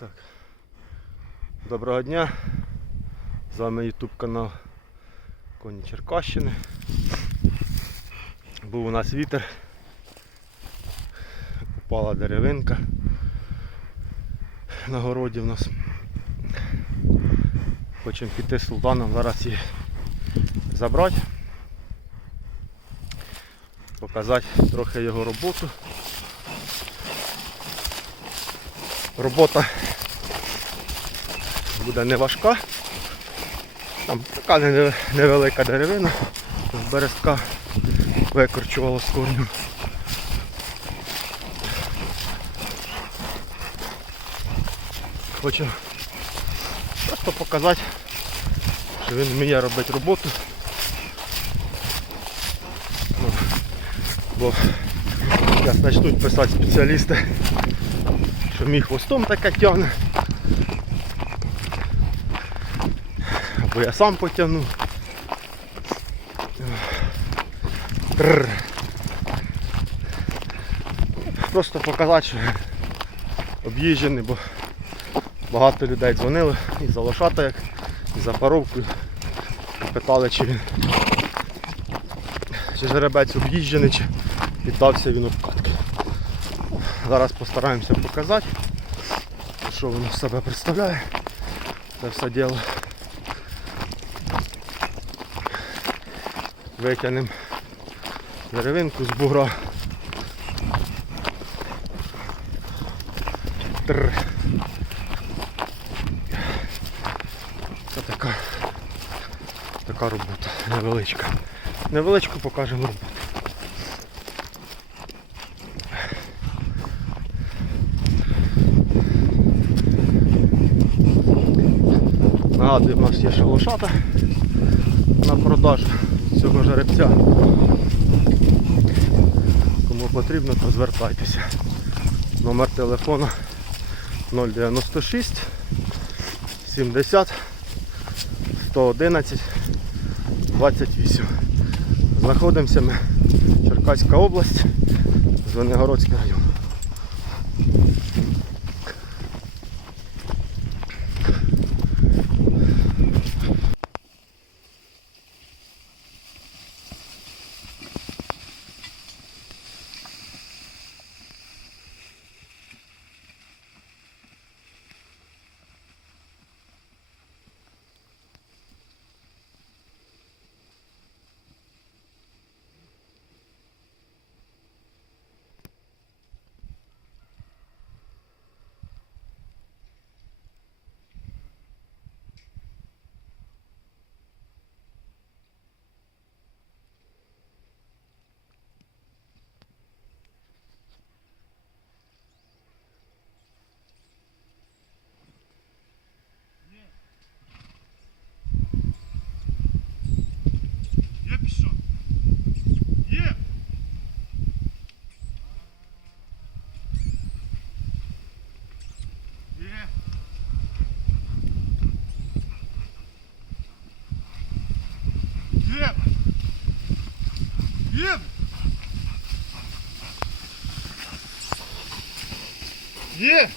Так. Доброго дня. З вами YouTube канал Коні Черкащини. Був у нас вітер. Упала деревинка. На городі в нас. Хочемо піти з султаном, зараз її забрати. Показати трохи його роботу. Робота буде не важка. Там така невелика деревина з березка викорчувало з корню. Хочу просто показати, що він вміє робити роботу. Ну, Бо зараз почнуть писати спеціалісти, що мій хвостом таке тягне. Або я сам потягну. Просто показати, що об'їжджений, бо багато людей дзвонили і за лошата, як, і за паровку. Питали, чи він чи жеребець об'їжджений, чи піддався він обкатки. Зараз постараємося показати, що воно з себе представляє. Це все діло. Витягнемо деревинку з бугра. Тррр. Це така, така робота невеличка. Невеличку покажемо роботу. Нагадую, в нас є ще лошата на продаж цього жеребця. Кому потрібно, то звертайтеся. Номер телефону 096 70 111 28. Знаходимося ми Черкаська область, Звенигородський район. Є пішов. Є. Є. Є. Є. Є.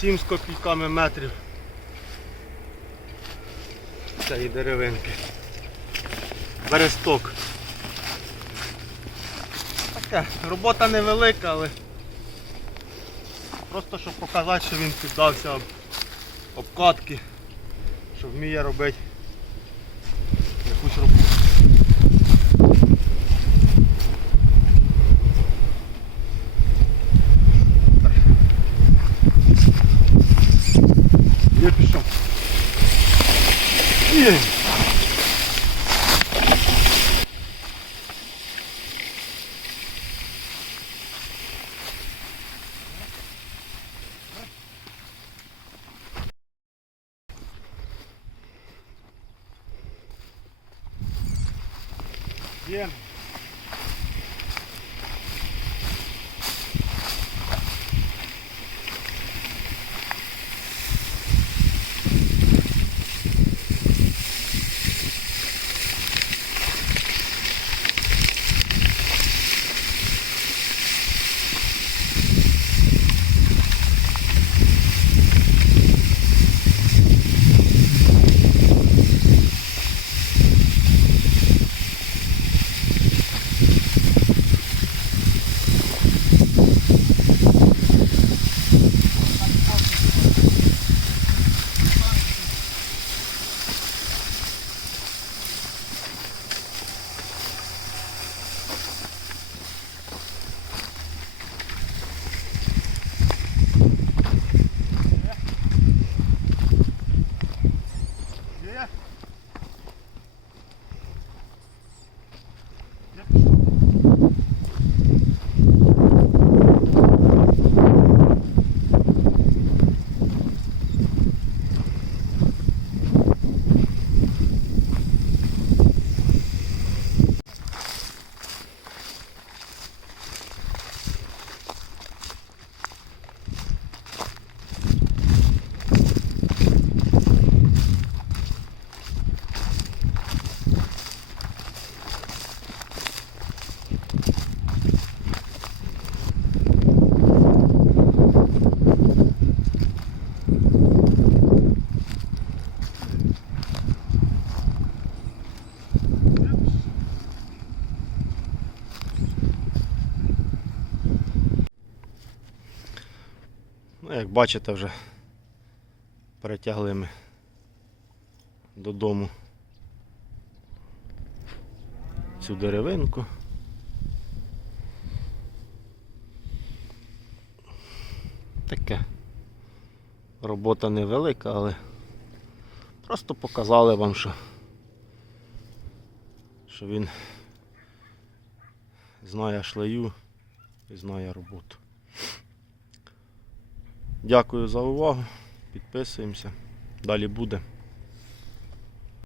7 з копійками метрів цієї деревинки. Бересток. Таке, робота невелика, але просто щоб показати, що він піддався обкатки, що вміє робити. Є. Є. як бачите, вже перетягли ми додому цю деревинку. Таке. Робота невелика, але просто показали вам, що, що він знає шлею і знає роботу. Дякую за увагу. Підписуємося. Далі буде.